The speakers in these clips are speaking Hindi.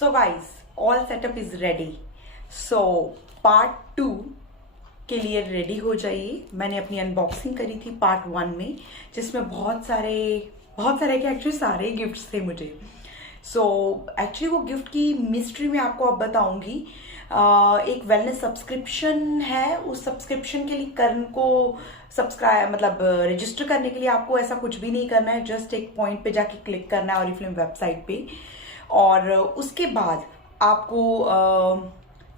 So guys, all setup is ready. So part 2 के लिए रेडी हो जाइए। मैंने अपनी अनबॉक्सिंग करी थी पार्ट 1 में, जिसमें बहुत सारे क्या एक्चुअली सारे गिफ्ट्स थे मुझे। सो एक्चुअली वो गिफ्ट की मिस्ट्री मैं आपको अब बताऊंगी। एक वेलनेस सब्सक्रिप्शन है, उस सब्सक्रिप्शन के लिए करण को सब्सक्राइब मतलब रजिस्टर करने के लिए आपको ऐसा कुछ भी नहीं करना है, जस्ट एक पॉइंट पे जाके क्लिक करना है ऑरिफ्लेम वेबसाइट पे, और उसके बाद आपको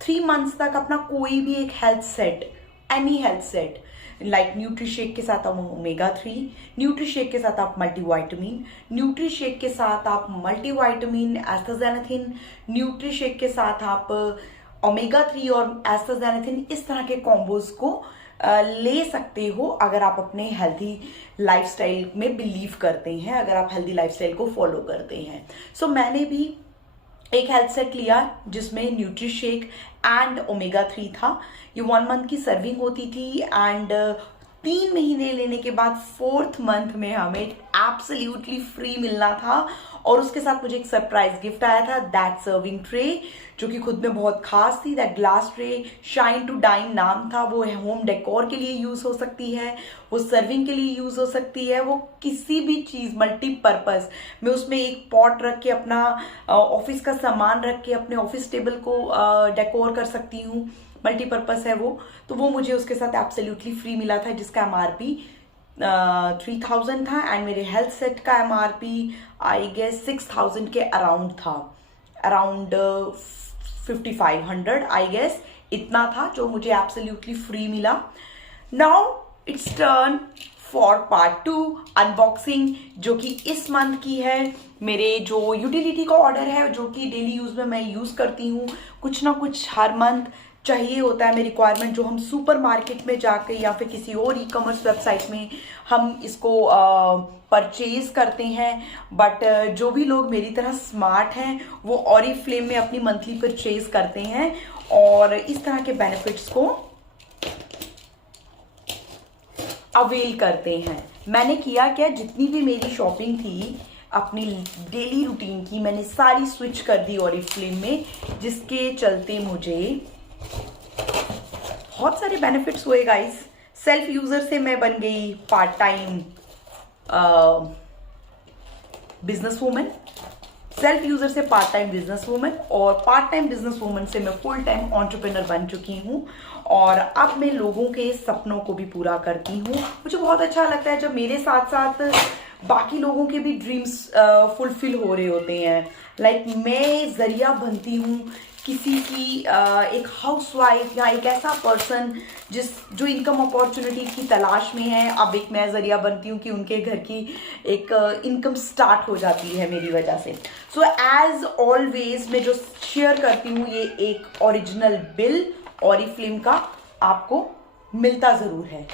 3 मंथ्स तक अपना कोई भी एक health set, any health set like nutrishake के साथ आप ओमेगा 3, न्यूट्रीशेक के साथ आप मल्टीवाइटामिन, न्यूट्रीशेक के साथ आप मल्टीवाइटामिन एस्टाजेनेथिन, न्यूट्रीशेक के साथ आप ओमेगा 3 और एस्टाजेनेथिन, इस तरह के कॉम्बोज को ले सकते हो अगर आप अपने हेल्थी लाइफस्टाइल में बिलीव करते हैं, अगर आप हेल्थी लाइफस्टाइल को फॉलो करते हैं। सो मैंने भी एक हेल्थ सेट लिया जिसमें न्यूट्रीशेक एंड ओमेगा 3 था। ये 1 मंथ की सर्विंग होती थी एंड 3 महीने लेने के बाद 4th मंथ में हमें एब्सोल्युटली फ्री मिलना था, और उसके साथ मुझे एक सरप्राइज गिफ्ट आया था, दैट सर्विंग ट्रे, जो कि खुद में बहुत खास थी। That glass tray shine to dine नाम था। वो होम डेकोर के लिए यूज हो सकती है, वो सर्विंग के लिए यूज हो सकती है, वो किसी भी चीज मल्टीपर्पज। मैं उसमें एक पॉट रख के अपना ऑफिस का सामान रख के अपने ऑफिस टेबल को डेकोर कर सकती हूँ, मल्टीपर्पज है वो। तो वो मुझे उसके साथ एब्सोल्युटली फ्री मिला था, जिसका MRP 3000 था एंड मेरे हेल्थ सेट का MRP आई गेस 6000 के अराउंड था, अराउंड 5500 आई गेस, इतना था जो मुझे एब्सोल्युटली फ्री मिला। Now it's turn for part 2 unboxing, जो कि इस मंथ की है। मेरे जो यूटिलिटी का ऑर्डर है, जो कि डेली यूज में मैं यूज करती हूँ, कुछ ना कुछ हर मंथ चाहिए होता है मेरी रिक्वायरमेंट, जो हम सुपर मार्केट में जाकर या फिर किसी और ई-कॉमर्स वेबसाइट में हम इसको परचेज करते हैं। बट जो भी लोग मेरी तरह स्मार्ट हैं वो ऑरिफ्लेम में अपनी मंथली परचेज करते हैं और इस तरह के बेनिफिट्स को अवेल करते हैं। मैंने किया क्या, जितनी भी मेरी शॉपिंग थी अपनी डेली रूटीन की, मैंने सारी स्विच कर दी ऑरिफ्लेम में, जिसके चलते मुझे बहुत सारे बेनिफिट्स हुए गाइस। सेल्फ यूजर से मैं बन गई part time business woman, self user से पार्ट टाइम बिजनेस वूमन, और पार्ट टाइम बिजनेस वूमन से मैं फुल टाइम एंटरप्रेन्योर बन चुकी हूँ, और अब मैं लोगों के सपनों को भी पूरा करती हूँ। मुझे बहुत अच्छा लगता है जब मेरे साथ साथ बाकी लोगों के भी ड्रीम्स फुलफिल हो रहे होते हैं। लाइक मैं जरिया बनती हूँ किसी की, एक हाउसवाइफ या एक ऐसा पर्सन जो इनकम अपॉर्चुनिटी की तलाश में है, अब एक मैं जरिया बनती हूँ कि उनके घर की एक इनकम स्टार्ट हो जाती है मेरी वजह से। सो एज ऑलवेज मैं जो शेयर करती हूँ, ये एक ओरिजिनल बिल ऑरिफ्लेम का आपको मिलता ज़रूर है।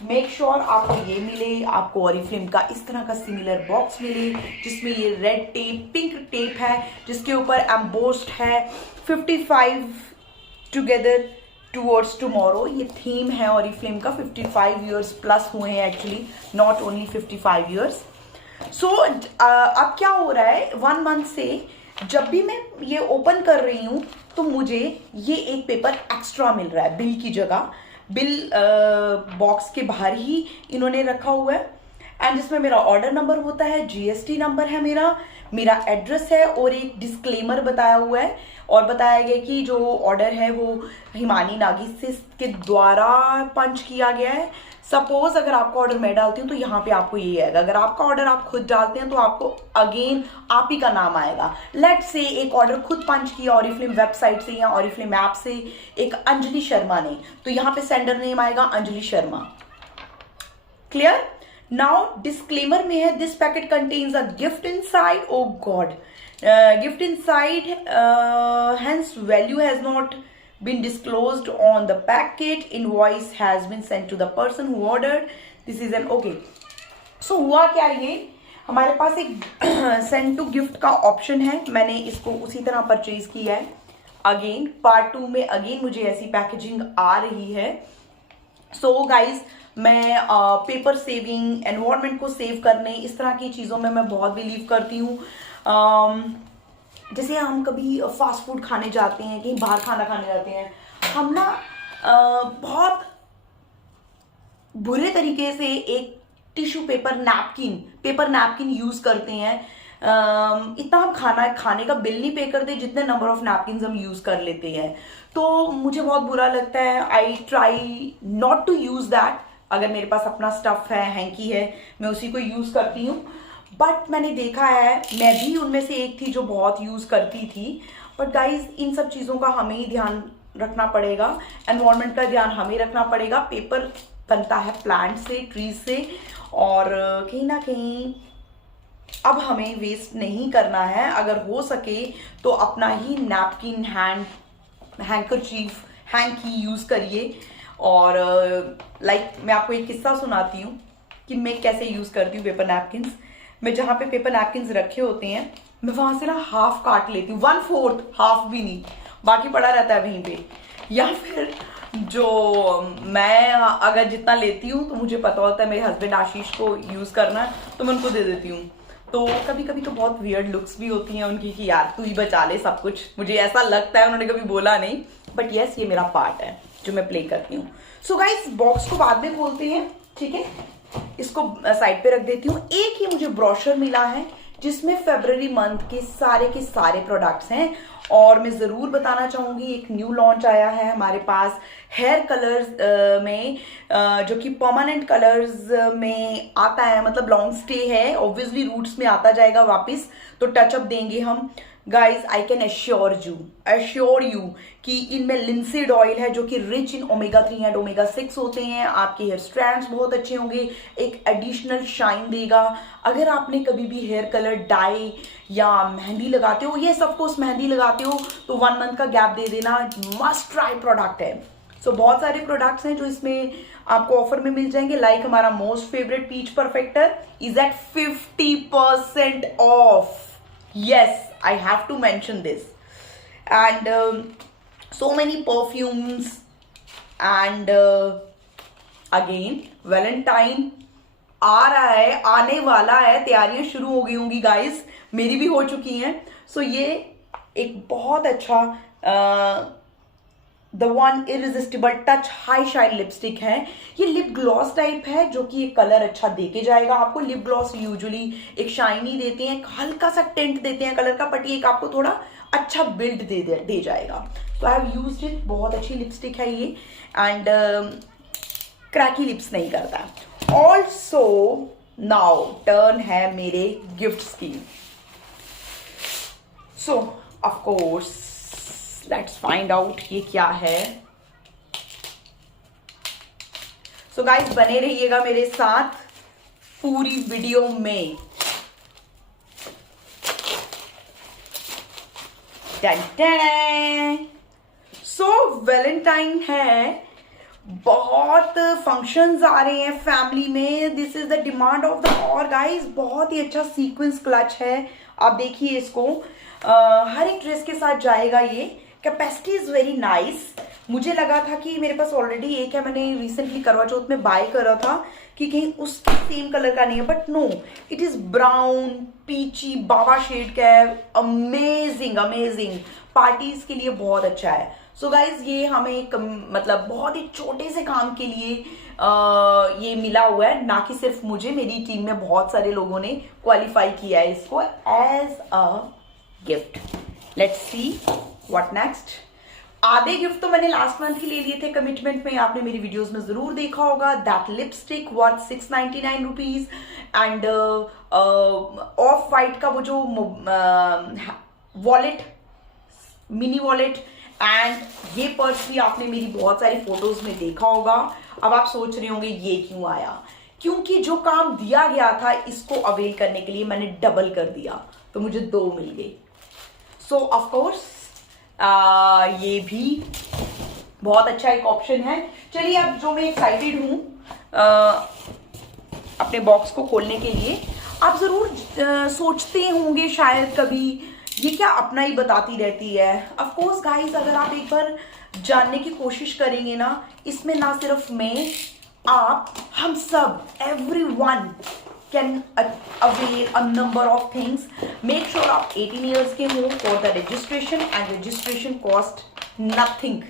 मेक श्योर आपको ये मिले, आपको ऑरिफ्लेम का इस तरह का सिमिलर बॉक्स मिले, जिसमें ये रेड टेप, पिंक टेप है, जिसके ऊपर एम्बोस्ड है 55 टुगेदर टूवर्ड्स टुमारो। ये थीम है ऑरिफ्लेम का। 55 ईयर्स प्लस हुए हैं एक्चुअली, नॉट ओनली 55 ईयर्स। सो अब क्या हो रहा है, 1 मंथ से जब भी मैं ये ओपन कर रही हूँ तो मुझे ये एक पेपर एक्स्ट्रा मिल रहा है बिल की जगह। बिल बॉक्स के बाहर ही इन्होंने रखा हुआ है, एंड जिसमें मेरा ऑर्डर नंबर होता है, GST नंबर है, मेरा एड्रेस है, और एक डिस्क्लेमर बताया हुआ है, और बताया गया कि जो ऑर्डर है वो हिमानी नागी के द्वारा पंच किया गया है। सपोज अगर आपका ऑर्डर मैं डालती हूँ तो यहाँ पे आपको ये आएगा, अगर आपका ऑर्डर आप खुद डालते हैं तो आपको अगेन आप ही का नाम आएगा। लेट से एक ऑर्डर खुद पंच किया ऑरिफ्लेम वेबसाइट से या ऑरिफ्लेम ऐप से एक अंजलि शर्मा ने, तो यहाँ पे सेंडर नेम आएगा Anjali Sharma. Clear? Now disclaimer में है, this packet contains a gift inside, oh god, gift inside, hence value has not been disclosed on the packet, invoice has been sent to the person who ordered, this is an okay। so हुआ क्या, ये हमारे पास एक सेंड टू गिफ्ट का ऑप्शन है। मैंने इसको उसी तरह परचेज किया है। अगेन पार्ट 2 में अगेन मुझे ऐसी पैकेजिंग आ रही है। सो गाइज, मैं पेपर सेविंग, एनवायरनमेंट को सेव करने, इस तरह की चीज़ों में मैं बहुत बिलीव करती हूँ। जैसे हम कभी फास्ट फूड खाने जाते हैं, कहीं बाहर खाना खाने जाते हैं, हम ना बहुत बुरे तरीके से एक टिश्यू पेपर नैपकिन यूज करते हैं। इतना हम खाने का बिल नहीं पे करते जितने नंबर ऑफ नैपकिन हम यूज कर लेते हैं। तो मुझे बहुत बुरा लगता है। I try not to use that. अगर मेरे पास अपना स्टफ है, हैंकी है, मैं उसी को यूज करती हूँ। बट मैंने देखा है, मैं भी उनमें से एक थी जो बहुत यूज करती थी। बट गाइज, इन सब चीजों का हमें ही ध्यान रखना पड़ेगा, एनवायरमेंट का ध्यान हमें रखना पड़ेगा। पेपर बनता है प्लांट से, ट्रीज से, और कहीं ना कहीं अब हमें वेस्ट नहीं करना है। अगर हो सके तो अपना ही नैपकिन, हैंकरचीफ, हैंकी यूज करिए। और मैं आपको एक किस्सा सुनाती हूँ कि मैं कैसे यूज करती हूँ पेपर नैपकिन्स। मैं जहाँ पे पेपर नैपकिन्स रखे होते हैं, मैं वहां से ना हाफ काट लेती हूँ, 1/4, हाफ भी नहीं, बाकी पड़ा रहता है वहीं पे। या फिर जो मैं अगर जितना लेती हूँ तो मुझे पता होता है मेरे हस्बैंड आशीष को यूज करना है, तो मैं उनको दे देती हूँ। तो कभी कभी तो बहुत वियर्ड लुक्स भी होती हैं उनकी कि यार तू ही बचा ले सब कुछ, मुझे ऐसा लगता है। उन्होंने कभी बोला नहीं, बट यस, ये मेरा पार्ट है जो मैं प्ले करती हूँ। सो गाइस, बॉक्स को बाद में खोलते हैं, ठीक है। इसको साइड पे रख देती हूँ। एक ही मुझे ब्रोशर मिला है जिसमें फरवरी मंथ के सारे प्रोडक्ट्स हैं। और मैं ज़रूर बताना चाहूँगी, एक न्यू लॉन्च आया है हमारे पास हेयर कलर्स में, जो कि परमानेंट कलर्स में आता है, मतलब लॉन्ग स्टे है। ऑब्वियसली रूट्स में आता जाएगा वापस, तो टचअप देंगे हम। Guys, I can assure you कि इनमें लिंसीड ऑयल है जो कि rich in omega 3 and omega 6 होते हैं। आपके हेयर स्ट्रैंड्स बहुत अच्छे होंगे, एक एडिशनल शाइन देगा। अगर आपने कभी भी हेयर कलर डाई या मेहंदी लगाते हो, ये सब कोर्स मेहंदी लगाते हो, तो 1 मंथ का गैप दे देना, मस्ट ट्राई प्रोडक्ट है। सो बहुत सारे प्रोडक्ट्स हैं जो इसमें आपको ऑफर में मिल जाएंगे। लाइक हमारा most favourite peach perfecter is at 50% off. Yes, I have to mention this. And so many perfumes. And again, Valentine आ रहा है, आने वाला है, तैयारियां शुरू हो गई होंगी गाइस, मेरी भी हो चुकी हैं। सो ये एक बहुत अच्छा the one irresistible touch high shine lipstick है। ये लिप ग्लॉस टाइप है जो कि एक कलर अच्छा देके जाएगा आपको। लिप ग्लॉस यूजुअली एक शाइनी देते हैं, हल्का सा टेंट देते हैं कलर का, बट ये एक आपको थोड़ा अच्छा बिल्ड दे जाएगा। तो आई हैव यूज्ड इट, बहुत अच्छी लिपस्टिक है ये, एंड क्रैकी लिप्स नहीं करता। ऑल्सो नाउ टर्न है मेरे गिफ्ट्स की। सो of course let's find out ये क्या है। सो गाइस, बने रहिएगा मेरे साथ पूरी वीडियो में। सो वैलेंटाइन है, बहुत फंक्शंस आ रहे हैं फैमिली में। This is the demand of the और गाइस, बहुत ही अच्छा सीक्वेंस क्लच है। आप देखिए इसको, हर एक ड्रेस के साथ जाएगा ये। Capacity is very nice. मुझे लगा था कि मेरे पास ऑलरेडी एक है, मैंने रिसेंटली करवा चौथ में बाय करा था कि कहीं उसके सेम कलर का नहीं है, but no, it is brown peachy बाबा शेड का है। अमेजिंग अमेजिंग, पार्टीज के लिए बहुत अच्छा है। सो गाइज, ये हमें एक मतलब बहुत ही छोटे से काम के लिए ये मिला हुआ है, ना कि सिर्फ मुझे, मेरी टीम में बहुत सारे लोगों ने क्वालिफाई किया है इसको as a gift. Let's see what next. आधे गिफ्ट तो मैंने लास्ट मंथ ही ले लिए थे कमिटमेंट में, आपने मेरी वीडियोस में जरूर देखा होगा। That lipstick worth 699 rupees, end of white का वो जो वॉलेट, मिनी वॉलेट, एंड ये पर्स भी आपने मेरी बहुत सारी फोटोज में देखा होगा। अब आप सोच रहे होंगे ये क्यों आया, क्योंकि जो काम दिया गया था इसको अवेल करने के लिए मैंने डबल कर दिया, तो मुझे 2 मिल गए। सो ऑफ कोर्स ये भी बहुत अच्छा एक ऑप्शन है। चलिए, अब जो मैं एक्साइटेड हूँ अपने बॉक्स को खोलने के लिए। आप जरूर सोचते होंगे शायद कभी, ये क्या अपना ही बताती रहती है। ऑफ कोर्स गाइस, अगर आप एक बार जानने की कोशिश करेंगे ना, इसमें ना सिर्फ मैं, आप, हम सब, everyone can avail a number of things. Make sure आप 18 ईयर्स के हो for the registration, and registration cost nothing.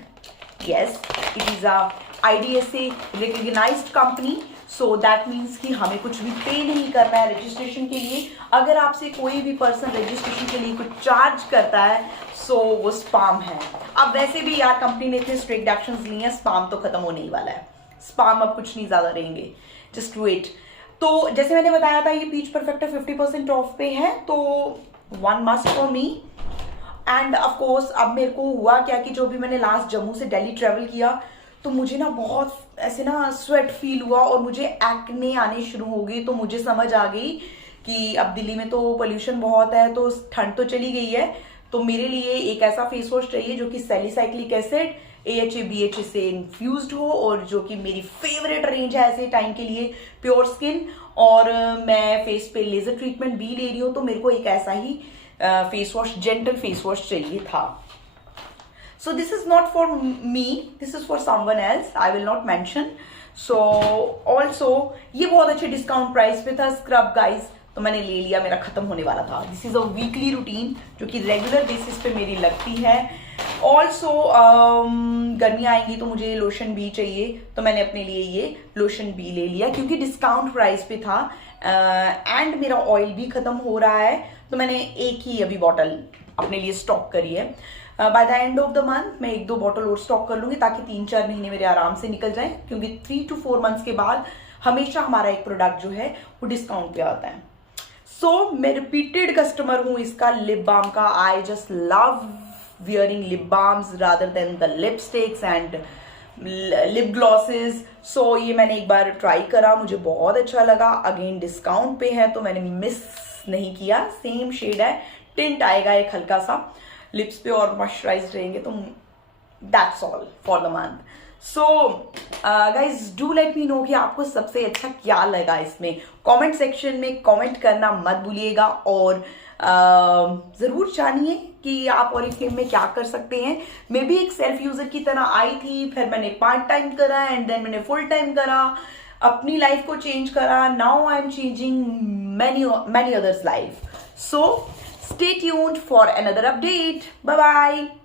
Yes, it is a IDSA recognized company, so that means कि हमें कुछ भी पे नहीं करना है रजिस्ट्रेशन के लिए. अगर आपसे कोई भी पर्सन रजिस्ट्रेशन के लिए कुछ चार्ज करता है सो वो स्पैम है. अब वैसे भी यार कंपनी ने इतने स्ट्रिक्ट एक्शंस लिए हैं, स्पैम तो खत्म होने ही वाला है. स्पैम अब कुछ नहीं ज्यादा रहेंगे, जस्ट वेट. तो जैसे मैंने बताया था ये पीच परफेक्टर 50% ऑफ पे है, तो one must for me. End of course अब मेरे को हुआ क्या कि जो भी मैंने लास्ट जम्मू से दिल्ली ट्रेवल किया तो मुझे ना बहुत ऐसे ना स्वेट फील हुआ और मुझे एक्ने आने शुरू हो गई. तो मुझे समझ आ गई कि अब दिल्ली में तो पोल्यूशन बहुत है, तो ठंड तो चली गई है, तो मेरे लिए एक ऐसा फेस वॉश चाहिए जो कि सैलिसाइक्लिक एसिड AHA BHA से इन्फ्यूज्ड हो, और जो कि मेरी फेवरेट रेंज है ऐसे टाइम के लिए, प्योर स्किन. और मैं फेस पे लेजर ट्रीटमेंट भी ले रही हूँ, तो मेरे को एक ऐसा ही face wash, gentle face wash चाहिए था. So this is not for me, this is for someone else, I will not mention. So also ये बहुत अच्छे डिस्काउंट प्राइस पे था स्क्रब गाइज, तो मैंने ले लिया, मेरा खत्म होने वाला था. This is a weekly routine जो कि रेगुलर बेसिस पे मेरी लगती है. ऑल्सो गर्मी आएंगी तो मुझे लोशन भी चाहिए, तो मैंने अपने लिए ये लोशन भी ले लिया क्योंकि डिस्काउंट प्राइस पे था. एंड मेरा ऑयल भी खत्म हो रहा है, तो मैंने एक ही अभी बॉटल अपने लिए स्टॉक करी है. By the end of the month मैं 1-2 बॉटल और स्टॉक कर लूंगी ताकि 3-4 महीने मेरे आराम से निकल जाए, क्योंकि 3 to 4 मंथ्स के बाद हमेशा हमारा एक प्रोडक्ट जो है वो डिस्काउंट पे आता है. सो मैं रिपीटेड कस्टमर हूं इसका, लिप बाम का. I just love wearing lip balms rather than the lipsticks and lip glosses. So ये मैंने एक बार ट्राई करा, मुझे बहुत अच्छा लगा. अगेन डिस्काउंट पे है तो मैंने मिस नहीं किया. सेम शेड है, टिंट आएगा एक हल्का सा लिप्स पे और मॉइस्चराइज रहेंगे, तो that's all for the month. So guys do let me know कि आपको सबसे अच्छा क्या लगा इसमें. कमेंट सेक्शन में कमेंट करना मत भूलिएगा, और जरूर जानिए कि आप ऑरिफ्लेम में क्या कर सकते हैं. मैं भी एक सेल्फ यूजर की तरह आई थी, फिर मैंने पार्ट टाइम करा एंड देन मैंने फुल टाइम करा, अपनी लाइफ को चेंज करा. Now I am changing many others' life. So stay tuned for another update. Bye bye.